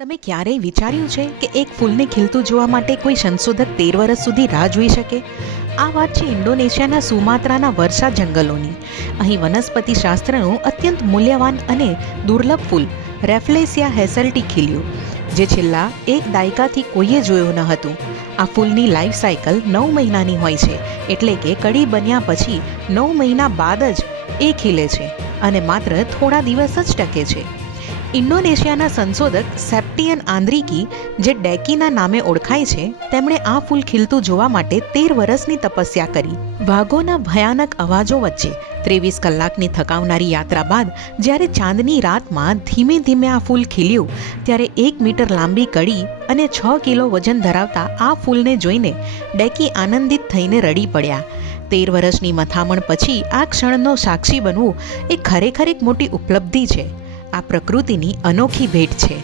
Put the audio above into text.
તમે ક્યારેય વિચાર્યું છે કે એક ફૂલને ખીલતું જોવા માટે કોઈ સંશોધક 13 વર્ષ સુધી રાહ જોઈ શકે? આ વાત છે ઇન્ડોનેશિયાના સુમાત્રાના વર્ષા જંગલોની. અહીં વનસ્પતિશાસ્ત્રનું અત્યંત મૂલ્યવાન અને દુર્લભ ફૂલ રેફલેસિયા હેસલ્ટી ખીલ્યું, જે છેલ્લા એક દાયકાથી કોઈએ જોયું ન હતું. આ ફૂલની લાઈફ સાયકલ 9 મહિનાની હોય છે, એટલે કે કળી બન્યા પછી 9 મહિના બાદ જ એ ખીલે છે અને માત્ર થોડા દિવસ જ ટકે છે. ઇન્ડોનેશિયાના સંશોધક સેપ્ટિયન આન્દ્રિકી, જે ડેકીના નામે ઓળખાય છે, તેમણે આ ફૂલ ખીલતું જોવા માટે 13 વર્ષની તપસ્યા કરી. વાઘોના ભયાનક અવાજો વચ્ચે 23 કલાકની થકાવનારી યાત્રા બાદ જ્યારે ચાંદની રાતમાં ધીમે ધીમે આ ફૂલ ખીલ્યું, ત્યારે 1 મીટર લાંબી કળી અને 6 કિલો વજન ધરાવતા આ ફૂલને જોઈને ડેકી આનંદિત થઈને રડી પડ્યા. 13 વર્ષની મથામણ પછી આ ક્ષણનો સાક્ષી બનવું એ ખરેખર એક મોટી ઉપલબ્ધિ છે. આ પ્રકૃતિની અનોખી ભેટ છે.